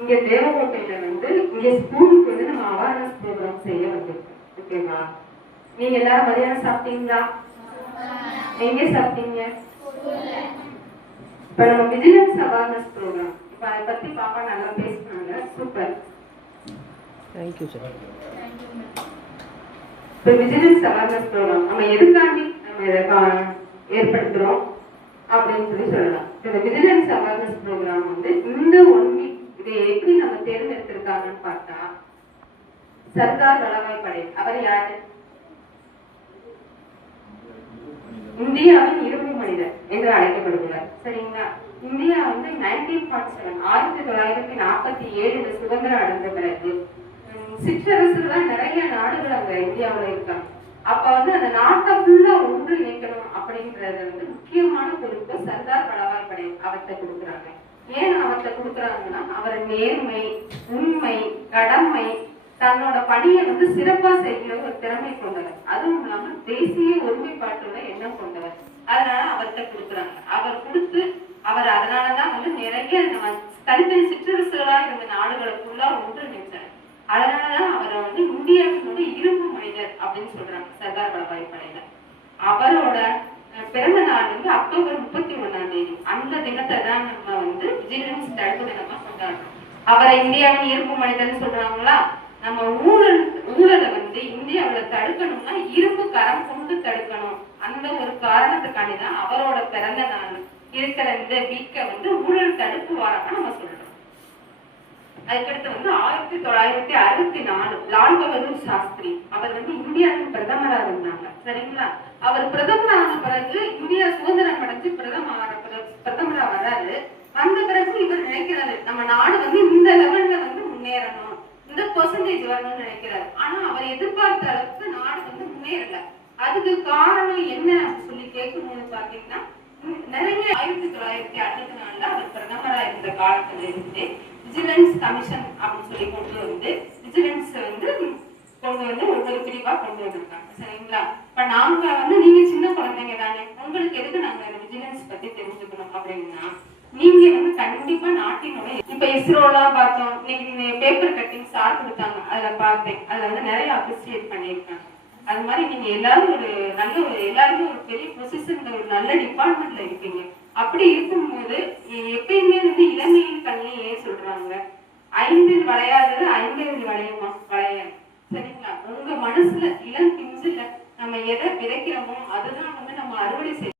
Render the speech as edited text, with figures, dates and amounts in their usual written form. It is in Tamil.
இங்க தேவகோட்டையில வந்து இங்க ஸ்கூலுக்கு வந்து நம்ம அவேர்னஸ் ப்ரோக்ராம் செய்ய வந்திருக்கோம். ஓகேவா? நீங்க எல்லாரும் மதியானம் சாப்பிட்டீங்களா? எங்க சாப்பிட்டீங்க? இப்ப நம்ம விஜிலன்ஸ் அவேர்னஸ் ப்ரோக்ராம், இப்ப அதை பத்தி பாப்பா நல்லா பேசுனாங்க. Super, thank you sir. இப்ப விஜிலன்ஸ் அவேர்னஸ் ப்ரோக்ராம் நம்ம எதுக்காண்டி நம்ம இதை ஏற்படுத்துறோம் அப்படின்னு சொல்லலாம். இந்த விஜிலன்ஸ் அவேர்னஸ் ப்ரோக்ராம் வந்து இந்த 1 வீக் இதை எப்படி நம்ம தேர்ந்தெடுத்திருக்காங்கன்னு பார்த்தா, சர்தார் வல்லபாய் படேல் அவர் யாரு? இந்தியாவின் இரும்பு மனிதர் என்று அழைக்கப்படுகிறார். சரிங்களா? இந்தியா வந்து 1947 சுதந்திரம் அடைந்த பிறகு சிற்றரசுகள் நிறைய நாடுகள் அங்க இந்தியாவில் இருக்காங்க. அப்ப வந்து அந்த நாட்டை ஃபுல்லா ஒன்று இணைக்கணும் அப்படிங்கறது வந்து முக்கியமான பொறுப்பு சர்தார் வல்லபாய் படேல் அவர்கிட்ட கொடுக்குறாங்க. ஏன் அவர்கிட்ட கொடுக்குறாங்கன்னா, அவர் நேர்மை, உண்மை, கடமை, தன்னோட பணியை வந்து சிறப்பா செய்கிற ஒரு திறமை கொண்டவர். அதுவும் இல்லாம தேசிய ஒருமைப்பாட்டோட எண்ணம் கொண்டவர். அதனால அவர்கிட்ட கொடுக்குறாங்க. அவர் கொடுத்து அவர் அதனாலதான் வந்து நிறைய தனித்தனி சிற்றரசுகளா இருந்த நாடுகளுக்குள்ள ஒன்று நினைச்சார். அதனாலதான் அவரை வந்து இந்தியாவினுடைய இரும்பு மனிதர் அப்படின்னு சொல்றாங்க சர்தார் வல்லபாய் படேல். அவரோட பிறந்த நாள் வந்து அக்டோபர் 31 அந்த தினத்தை தான் நம்ம வந்து விஜிலன்ஸ் தடுப்பு தினமா கொண்டாடுறோம். அவரை இந்தியாவின் இரும்பு மனிதர்னு சொல்றாங்களா? நம்ம ஊழலை வந்து இந்தியாவில தடுக்கணும்னா இரும்பு கரம் கொண்டு தடுக்கணும். அந்த ஒரு காரணத்துக்காண்டிதான் அவரோட பிறந்த நாள் இருக்கிற இந்த வீக்க வந்து ஊழல் தடுப்பு வாரமா நம்ம சொல்றோம். அதுக்கடுத்து வந்து 1964 லால் பகதூர் சாஸ்திரி அவர் வந்து இந்தியாவின் பிரதமரா இருந்தாங்க. சரிங்களா? அவர் பிரதமரான பிறகு இந்தியா சுதந்திரம் அடைஞ்சு பிரதமரா வராது. அந்த பிறகு இவர் நினைக்கிறாரு, நம்ம நாடு வந்து இந்த லெவல்ல வந்து முன்னேறணும், இந்த பெர்சன்டேஜ் வரணும்னு நினைக்கிறாரு. ஆனா அவர் எதிர்பார்த்த அளவுக்கு நாடு வந்து முன்னேறல. அதுக்கு காரணம் என்ன அப்படின்னு சொல்லி கேட்கும்போது பாத்தீங்கன்னா, நிறைய 1964 அவர் பிரதமரா இருந்த காலத்துல இருந்து விஜிலன்ஸ் கமிஷன் அப்படின்னு சொல்லி கொண்டு வந்து விஜிலன்ஸ் வந்து ஒவ்வொரு பிரிவா கொண்டு வந்திருக்காங்க. சரிங்களா? இப்ப நாங்க வந்து நீங்க சின்ன குழந்தைங்க தானே, உங்களுக்கு எதுக்கு நாங்க விஜிலன்ஸ் பத்தி தெரிஞ்சுக்கணும் அப்படின்னா, நீங்க வந்து கண்டிப்பா நாட்டினுடைய இப்ப இஸ்ரோலாம் பார்த்தோம், நீங்க பேப்பர் கட்டிங் சார் கொடுத்தாங்க, அதுல பார்த்தேன். அதுல வந்து நிறைய அப்ரிசியேட் பண்ணியிருக்காங்க. அது மாதிரி நீங்க எல்லாரும் ஒரு நல்ல எல்லாருமே ஒரு பெரிய பொசிஷன்ல ஒரு நல்ல டிபார்ட்மெண்ட்ல இருக்கீங்க. அப்படி இருக்கும்போது எப்பயுமே வந்து இளமையின் கண்ணே ஏன் சொல்றாங்க, 5 வளையாதது 50 வளையுமா? வளையாது. சரிங்களா? உங்க மனசுல இளம் பிஞ்சுல நம்ம எதை விதைக்கிறோமோ அதுதான் வந்து நம்ம அறுவடை செய்யணும்.